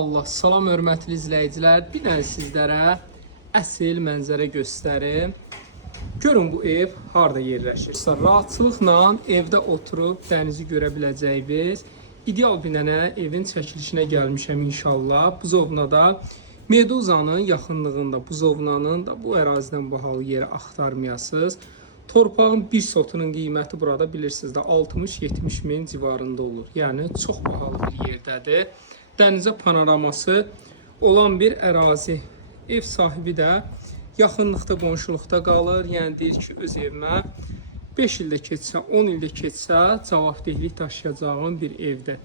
Allah, salam hörmətli izləyicilər. Bir dənə sizlərə əsl mənzərə göstərim. Görün bu ev harda yerləşir. Rahatçılıqla evdə oturub dənizi görə biləcəyiniz ideal bir dənə evin çəkilişinə gəlmişəm inşallah. Buzovna da Meduzanın yaxınlığında, Buzovnanın da bu ərazidən bahalı yeri axtarmayasınız. Torpağın bir sotunun qiyməti burada bilirsiniz də 60-70 min civarında olur. Yəni çox bahalı bir yerdədir. Dənizə panoraması olan bir ərazi. Ev sahibi də yaxınlıqda, qonşuluqda qalır. Yəni deyir ki, öz evimə 5 ildə keçsə, 10 ildə keçsə cavabdehlik daşıyacağım bir evdir.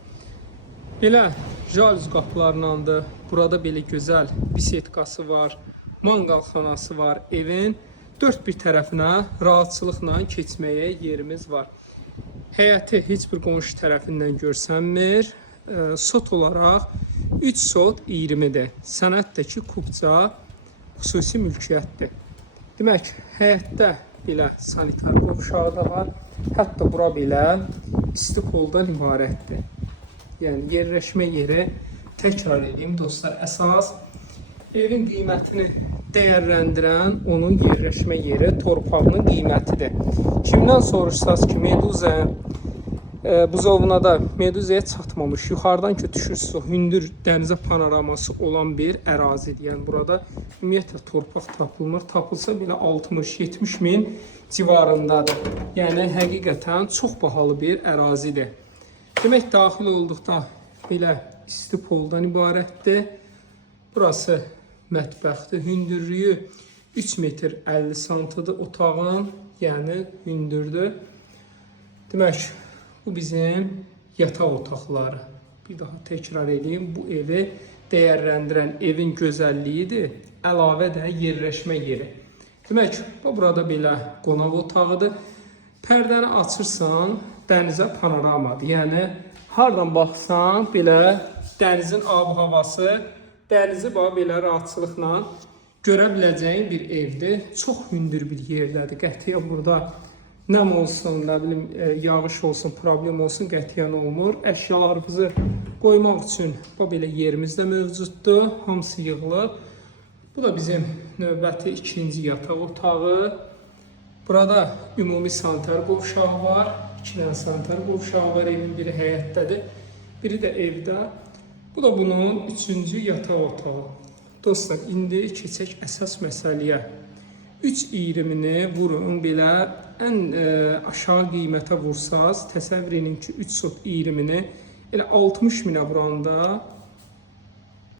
Belə jalüz qapılarındandır. Burada belə gözəl bisetkası var, manqalxanası var. Evin dörd bir tərəfinə rahatçılıqla keçməyə yerimiz var. Həyəti heç bir qonşu tərəfindən görsənmir. Sot olaraq 3 sot 20-dir. Sənətdəki kubca xüsusi mülkiyyətdir. Demək, həyətdə belə sanitar qovşağı da var. Hətta bura belə isti poldan ibarətdir. Yəni yerləşmə yeri, təkrar edeyim dostlar, əsas evin qiymətini dəyərləndirən onun yerləşmə yeri, torpağının qiymətidir. Kimdən soruşsaz ki, Buzovnada Meduzaya çatmamış, yuxarıdan ki düşürsünüz, hündür dənizə panoraması olan bir ərazidir. Yəni burada ümumiyyətlə torpaq tapılmır. Tapılsa belə 60-70 min civarındadır. Yəni həqiqətən çox bahalı bir ərazidir. Demək, daxil olduqda belə isti poldan ibarətdir. Burası mətbəxdir. Hündürlüyü 3 metr 50 santıdır otağın, yəni hündürdür. Demək, bu bizim yataq otaqları. Bir daha təkrar edeyim, bu evi dəyərləndirən evin gözəlliyidir, əlavə də yerləşmə yeri. Demək, burada belə qonaq otağıdır. Pərdəni açırsan, dənizə panoramadır. Yəni, hardan baxsan, belə dənizin ab-havası, dənizi belə rahatçılıqla görə biləcəyin bir evdir. Çox hündür bir yerdədir. Qətiyyən burada nəm olsun, nə bilim, yağış olsun, problem olsun, qətiyyən olmur. Əşyalarımızı qoymaq üçün belə yerimiz də mövcuddur. Hamısı yığılıb. Bu da bizim növbəti ikinci yataq otağı. Burada ümumi sanitar qovşağı var. 2 dənə sanitar qovşağı var. Evin biri həyətdədir, biri də evdə. Bu da bunun üçüncü yataq otağı. Dostlar, indi keçək əsas məsələyə. 3.20-ni vurun, belə ən aşağı qiymətə vursaz, təsəvvür edin ki, 3 sot 20-ni elə 60 minə vuranda